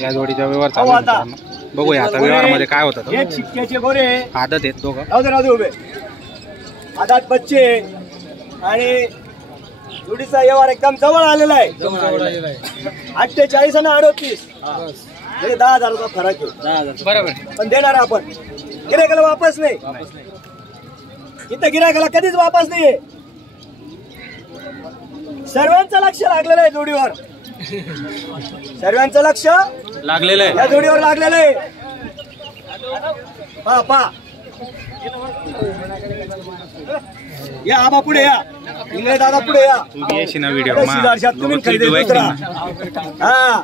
या जोडीचा व्यवहार चालू आहे. बघूया आता व्यवहारामध्ये काय होतं. हे चिक्क्याचे गोरे आदत आहेत दोघं. राहू उभे आदात बच्चे आणि जोडीचा व्यवहार एकदम जवळ आलेला आहे. 48 आणि 38 म्हणजे 10,000 रुपये फरक आहे. बरोबर. पण देणार आपण गिरायकाला वापस नाही. इथं गिरायकाला कधीच वापस नाहीये. सर्वांचं लक्ष लागलेलं आहे जोडीवर. सर्वांचं लक्ष लागलेलं आहे या जोडीवर लागलेलं आहे. पा पा या आबा पुढे या. इंग्रज दादा पुढे या. तुम्ही येशी ना व्हिडिओ तुम्ही खरेदी हा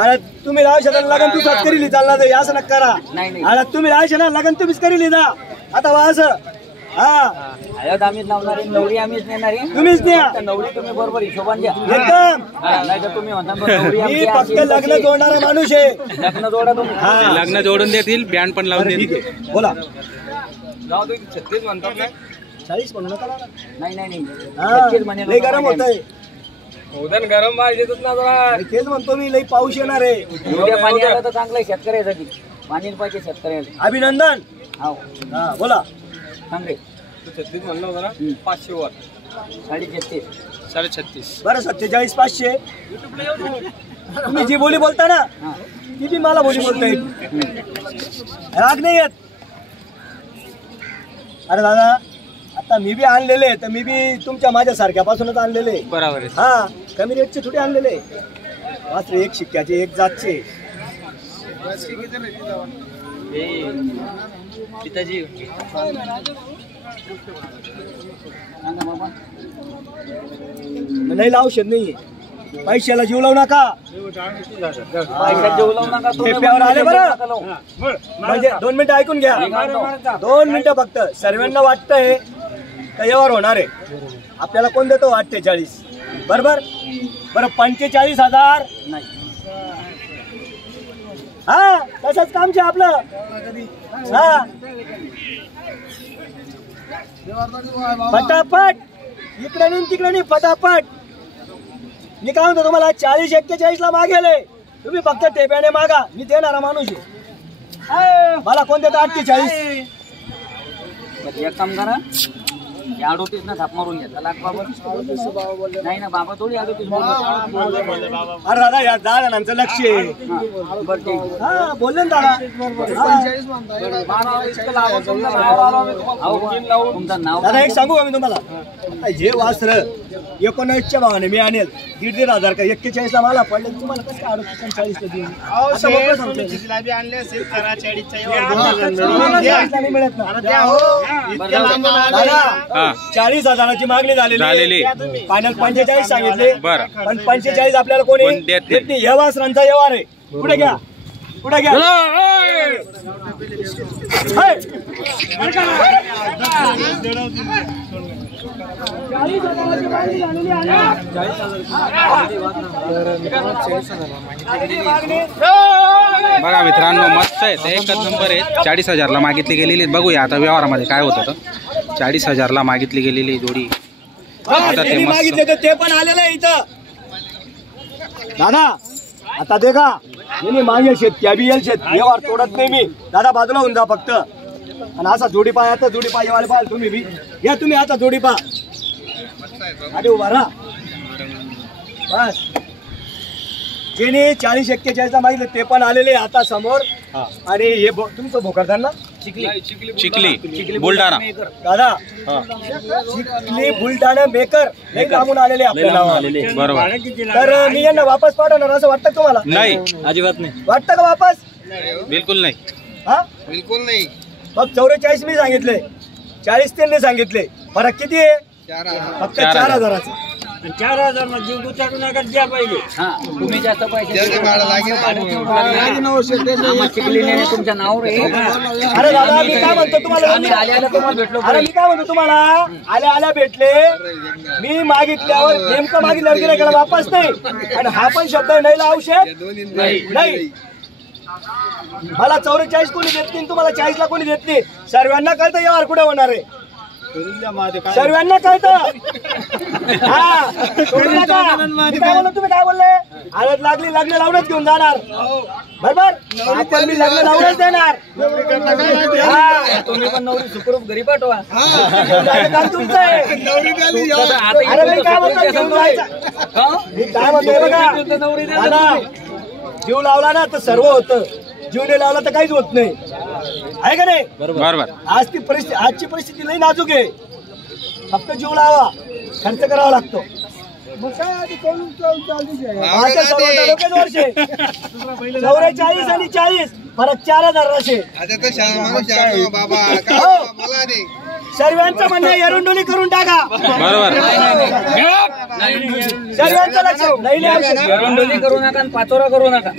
आणि तुम्ही राहशाला लगन तू साथ करी चालला तर असं नका करा. आणि तुम्ही राहशाला लगन तुम्हीच करी जा. आता वा असं हा आम्हीच लावणार नवरी आम्हीच नेणार तुम्हीच द्या. नवरी तुम्ही बरोबर हिशोबाने द्या. एकदम नाही तर तुम्ही म्हणता नवरी मी फक्त लग्न जोडणारा माणूस आहे. लग्न जोडा तुम्ही. लग्न जोडून देतील बँड पण लावून देतील. बोला जाऊ दे 36 म्हणतात ना 40 म्हणू नका. नाही नाही नाही हा, लई गरम होत आहे. उदन गरम पाहिजे ना जरा. तेच म्हणतो मी लई पाऊस येणार आहे. उद्या पाणी आलं तर चांगलं आहे शेतकऱ्यासाठी. पाणी पाहिजे शेतकऱ्याला. अभिनंदन. हो हा बोला चांगले 36 म्हणलं होतं ना 500 वर 36.5 36.5 बरं 47 500. तुम्ही जी बोली बोलता ना ती बी मला बोली बोलता येईल. राग नाही येत. अरे दादा आता मी बी आणलेले तर मी बी तुमच्या माझ्या सारख्यापासूनच आणलेले. बरोबर आहे. हा कमी रेटचे थोडे आणलेले. मात्र एक शिक्क्याचे एक जातचे. पिताजी नाही औषध नाहीये. पैशाला जीव लावू नका. पैशात जेवू लावू नका. ठेप्यावर आले बरं म्हणजे 2 मिनिटं ऐकून घ्या. 2 मिनिटं फक्त. सर्वांना वाटतंय का व्यवहार होणार आहे. आपल्याला कोण देतो 48 बरोबर. बरं 45,000 नाही. हा तसंच काम छे आपलं. हा फटाफट इकडे नाही तिकडे नाही फटाफट. मी काय म्हणतो तुम्हाला 40-41 ला मागेले. तुम्ही फक्त टेप्याने मागा. मी देणारा माणूस आहे. मला कोण देतो 48. एक काम करा 38 ना थाप मारून घ्या. लाख बाबा नाही ना बाबा थोडी 38. अरे दादा या जणांचं लक्ष आहे. हा बोलले ना दादा. तुमचं नाव दादा एक सांगू का मी तुम्हाला. जे वास्त्र 19च्या भावाने मी आणेल 1,500 का 41 ला मला पडले. तुम्हाला कसं 38-40 ला देईन. असं मोकळं सांगतो. मिळत ना. 40,000ची मागणी झालेली. फायनल 45 सांगितले. पण 45 आपल्याला कोणी देत नाही. या वासरांचा व्यवहार आहे. पुढे घ्या पुढे घ्या. बघा मित्रांनो मस्त आहे. एकच नंबर आहे. 40,000 ला मागितली गेलेली. बघूया आता व्यवहारामध्ये काय होतं. 40,000 ला मागितली गेलेली जोडी. आता ते मागितले ते पण आलेलं आहे इथं दादा. आता दे का मी मागे शेत त्या बी येईल शेत व्यवहार तोडत नाही मी. दादा बाजूला होऊन जा फक्त. आणि असा जोडी पाय आता जोडी पाय वाले पाहाल तुम्ही बी या. तुम्ही आता जोडी पा अरे उभा राहा बस. जेने 40-41 ला मागितले ते पण आलेले आता समोर. आणि हे तुमचं भोकरदान ना चिखली बुलढाणा दादा. चिखली बुलढाणा मेकर हे कामून आलेले आपल्याला. बरोबर. तर मी यांना वापस पाठवणार असं वाटतं तुम्हाला. नाही अजिबात नाही. वाटतं का वापस. बिलकुल नाही. हा बिलकुल नाही. फक्त 44 मी सांगितले 40 त्यांनी सांगितले. फरक किती आहे. फक्त 4,000चा. 4,000 मध्ये जीव दुचारू नका द्या पाहिजे. तुम्ही जास्त पैसे तुमच्या नावावर आहे. अरे दादा मी काय म्हणतो तुम्हाला. भेटलो. अरे मी काय म्हणतो तुम्हाला आल्या भेटले. मी मागितल्यावर नेमकं मागितल्यावर गिरायकाला वापस नाही. आणि हा पण शब्द नाही औषध नाही. मला 44 कोणी देत नाही. तुम्हाला 40 ला कोणी देत नाही. सर्वांना कळतं व्यवहार कुठे होणार आहे. सर्वांना कळतं. हा, सोडू नका. तुम्ही काय बोलले? हळद लागली लग्न लावूनच घेऊन जाणार, बरोबर? आपण मी लग्न लावूनच देणार. हा, तुम्ही पण नवरी सुखरूप घरी पाठवा. काम तुमचं आहे. अरे मी काय म्हणतो, घेऊन जायचं. मी काय म्हणतोय बघा दादा, जीव लावला ना तर सर्व होतं, जीव नाही लावला तर काहीच होत नाही, आहे का नाही? बरोबर. आजची परिस्थिती लई नाजूक आहे. फक्त जीव लावा, खर्च करावा लागतो. मग काय आधी माझ्या सर्वांना डोक्यात वर्षे 44 आणि 40 परत 4000 राशे. सर्वांचं म्हणणं एरंडोली करून टाका. बरोबर. सर्वांचं लक्ष नाही. एरंडोली करू नका आणि पाचोरा करू नका.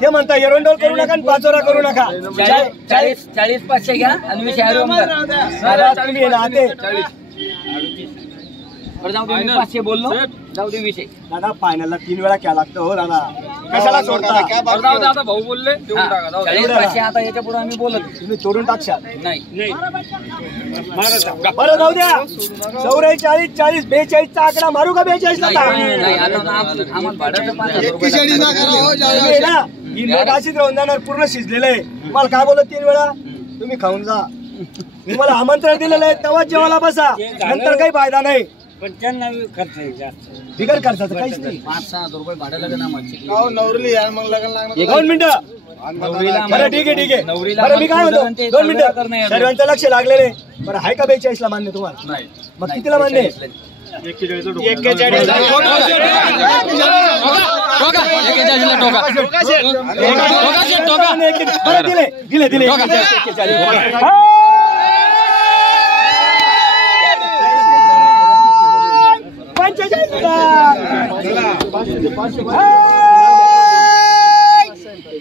ते म्हणता एरंडोल करू नका आणि पाचोरा करू नका. 40 500 घ्या आणि विषय तुम्ही नाते जाऊ दे, 500 बोललो, जाऊ दे विषय. दादा फायनलला 3 वेळा क्या लागतं हो दादा, कशाला सोडता? भाऊ बोलले 40 500. आता याच्या पुढे आम्ही बोलत तुम्ही तोडून टाकशाल. नाही. बरं जाऊ द्या. 44 40 42 चा आकडा मारू का? 42 ला नाही, आता आम्हाला भाड्याचं 5,000 रुपये ना ही नोट अशीच राहून जाणार, पूर्ण शिजलेलं आहे. मला काय बोलत 3 वेळा? तुम्ही खाऊन जा. तुम्हाला आमंत्रण दिलेलं आहे तेव्हा जेवायला बसा, नंतर काही फायदा नाही. पण त्यांना खर्च आहे जास्त. बिगर खर्चाचं काहीच नाही. 5-6 हजार भाडं लागेल आम्हाला. नवरली यार मग लग्न लागणार. 2 मिनिटं. बरं ठीक आहे ठीक आहे. बरं मी काय म्हणतो, 2 मिनिटं. सर्वांचं लक्ष लागलेले. बरं आहे का 42 ला मान्य तुम्हाला? नाही. मग कितीला मान्य? 41 दिले. दिले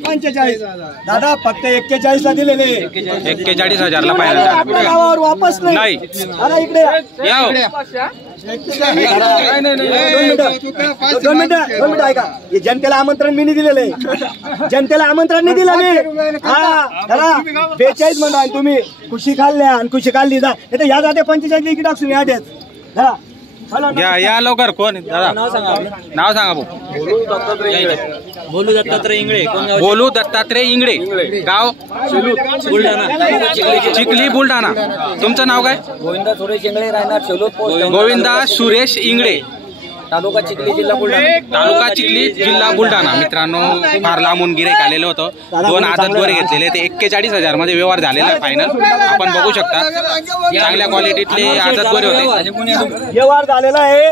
45. दादा फक्त 41 ला दिलेले. 41,000 फायनल गावावर वापस नाही. दादा इकडे या. 2 मिनिटं ऐका. हे जनतेला आमंत्रण मी नाही दिलेलं. जनतेला आमंत्रण नाही दिलं मी. हा दादा 42 म्हणा तुम्ही खुशी खाल्ल्या आणि खुशी खाल्ली जा. नाही या जाते 45 इकडे टाकून या देत. या लवकर. कोण दादा? नाव सांगा भाऊ. बोलू दत्तात्रय इंगळे. बोलू दत्तात्रय इंगळे. गाव बुलढाणा. चिखली बुलढाणा. तुमचं नाव काय? गोविंदा सुरेश इंगळे, राहणार शेलोद पोस्ट. गोविंदा सुरेश इंगळे, तालुका चिखली, जिल्हा बुलढाणा. तालुका चिखली, जिल्हा बुलढाणा. मित्रांनो फार लांबून गिऱ्हाईक आलेलं होतं. 2 आदत गोरे घेतलेले. ते 41,000 मध्ये व्यवहार झालेला आहे फायनल. आपण बघू शकता चांगल्या क्वालिटीतले आदत गोरे होते. व्यवहार झालेला आहे.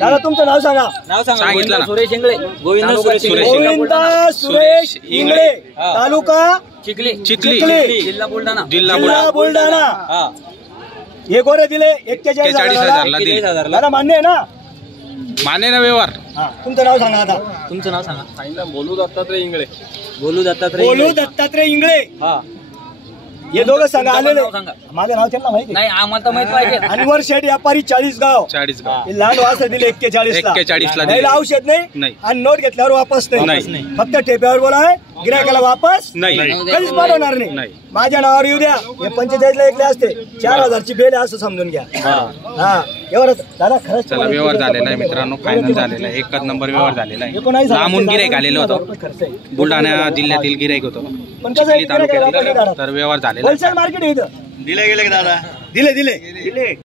दादा तुमचं नाव सांगा. सांगितलं ना. सुरेश इंगळे. गोविंदा सुरेश इंगळे. तालुका चिखली, चिखली, जिल्हा बुलढाणा. जिल्हा बुलढाणा. हे गोरे दिले 41,000 दिले. दादा मान्य आहे ना? मान्य ना व्यवहार. तुमचं नाव सांगा आता. तुमचं नाव सांगा. बोलू दत्तात्रय इंगळे. बोलू दत्तात्रय इंगळे. हे दोघं सांगा आलेले. सांगा. माझं नाव त्यांना माहिती नाही, आम्हाला तर माहित पाहिजे. अनवर शेठ व्यापारी 40 गाव. 40 गाव. हे लहान वासर दिले 41 ला. 41 ला नाही औषध नाही नाही. आणि नोट घेतल्यावर वापस नाही. फक्त ठेप्यावर बोला आहे, गिरायकाला वापस नाही. कधीच पाठवणार नाही. माझ्या नावावर येऊ द्या. हे 45 ला एकले असते. 4,000ची बेल आहे असं समजून घ्या. हा एवढं दादा खरंच. चला व्यवहार झालेला आहे मित्रांनो. फायनल झालेला आहे. एकच नंबर व्यवहार झालेला आहे. लांबून गिराईक आलेलं होतं. बुलढाणा जिल्ह्यातील गिराईक होतं. पण कसं तालुक्यातील. तर व्यवहार झालेला होलसेल मार्केट आहे इथं. दिले गेले दादा. दिले